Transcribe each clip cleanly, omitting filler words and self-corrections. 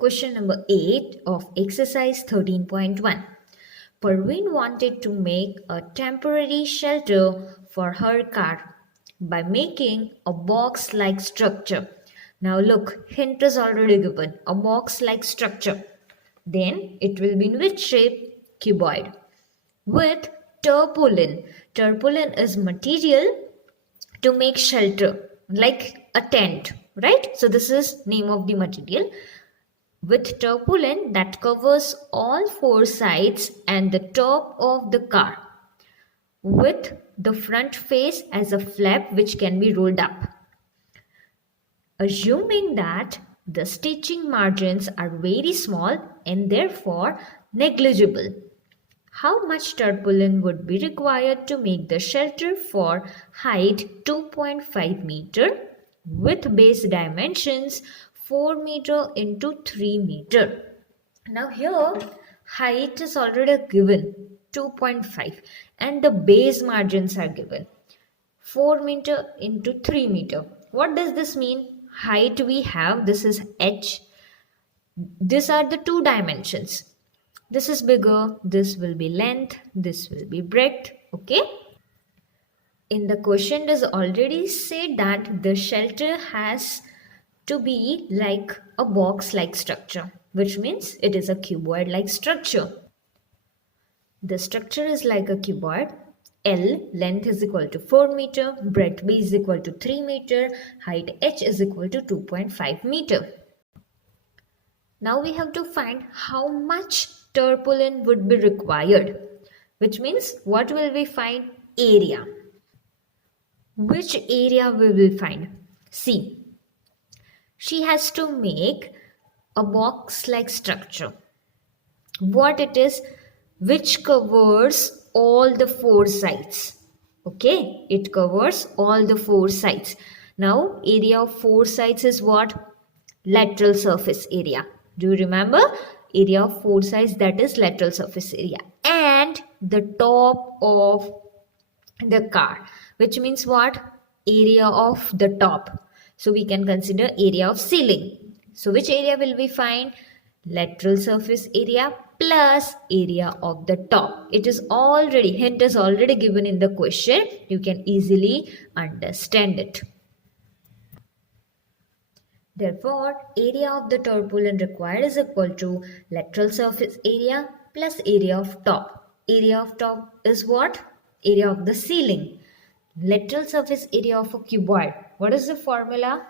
Question number 8 of exercise 13.1. Parveen wanted to make a temporary shelter for her car by making a box-like structure. Now look, hint is already given, a box-like structure. Then it will be in which shape? Cuboid. With tarpaulin. Tarpaulin is material to make shelter, like a tent, right? So this is name of the material. With tarpaulin that covers all four sides and the top of the car, with the front face as a flap which can be rolled up. Assuming that the stitching margins are very small and therefore negligible, how much tarpaulin would be required to make the shelter for height 2.5 meter with base dimensions 4 meter into 3 meter? Now here height is already given 2.5 and the base margins are given 4 meter into 3 meter. What does this mean? Height we have, this is h. These are the two dimensions. This is bigger, this will be length, this will be breadth, okay? In the question it is already said that the shelter has to be like a box-like structure, which means it is a cuboid-like structure. The structure is like a cuboid. L, length is equal to 4 meter, breadth B is equal to 3 meter, height h is equal to 2.5 meter. Now we have to find how much tarpaulin would be required, which means what will we find? Area. Which area we will find? See, she has to make a box-like structure. What it is? Which covers all the four sides. Okay, it covers all the four sides. Now, area of four sides is what? Lateral surface area. Do you remember? Area of four sides, that is lateral surface area. And the top of the car, which means what? Area of the top. So we can consider area of ceiling. So which area will we find? Lateral surface area plus area of the top. It is already, hint is already given in the question. You can easily understand it. Therefore, area of the tarpaulin required is equal to lateral surface area plus area of top. Area of top is what? Area of the ceiling. Lateral surface area of a cuboid. What is the formula?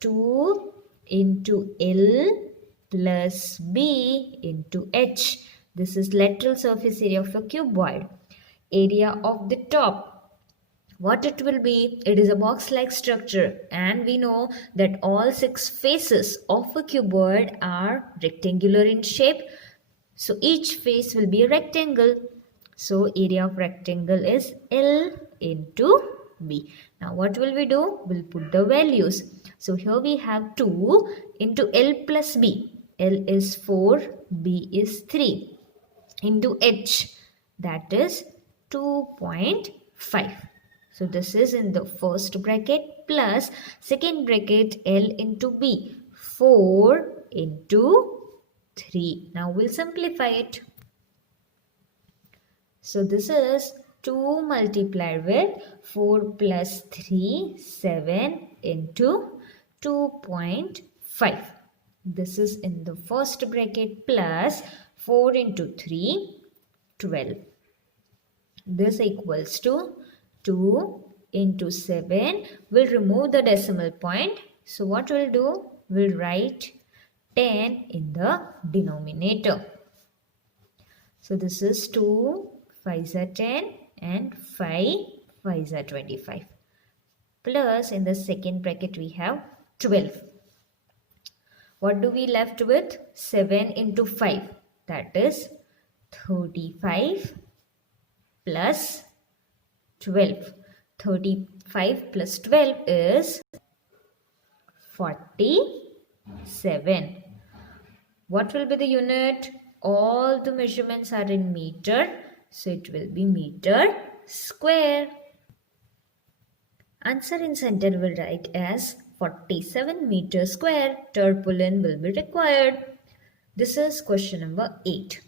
2 into L plus B into H. This is lateral surface area of a cuboid. Area of the top. What it will be? It is a box-like structure and we know that all 6 faces of a cuboid are rectangular in shape. So each face will be a rectangle. So area of rectangle is L into B. Now what will we do? We'll put the values. So here we have 2 into L plus B. L is 4, B is 3 into H, that is 2.5. So this is in the first bracket plus second bracket L into B, 4 into 3. Now we'll simplify it. So this is 2 multiplied with 4 plus 3, 7 into 2.5. This is in the first bracket plus 4 into 3, 12. This equals to 2 into 7. We'll remove the decimal point. So what we'll do? We'll write 10 in the denominator. So this is 2 5s are 10 and 5 5s are 25. Plus in the second bracket we have 12. What do we left with? 7 into 5. That is 35 plus 12. 35 plus 12 is 47. What will be the unit? All the measurements are in meter. So it will be meter square. Answer in center will write as 47 meter square tarpaulin will be required. This is question number 8.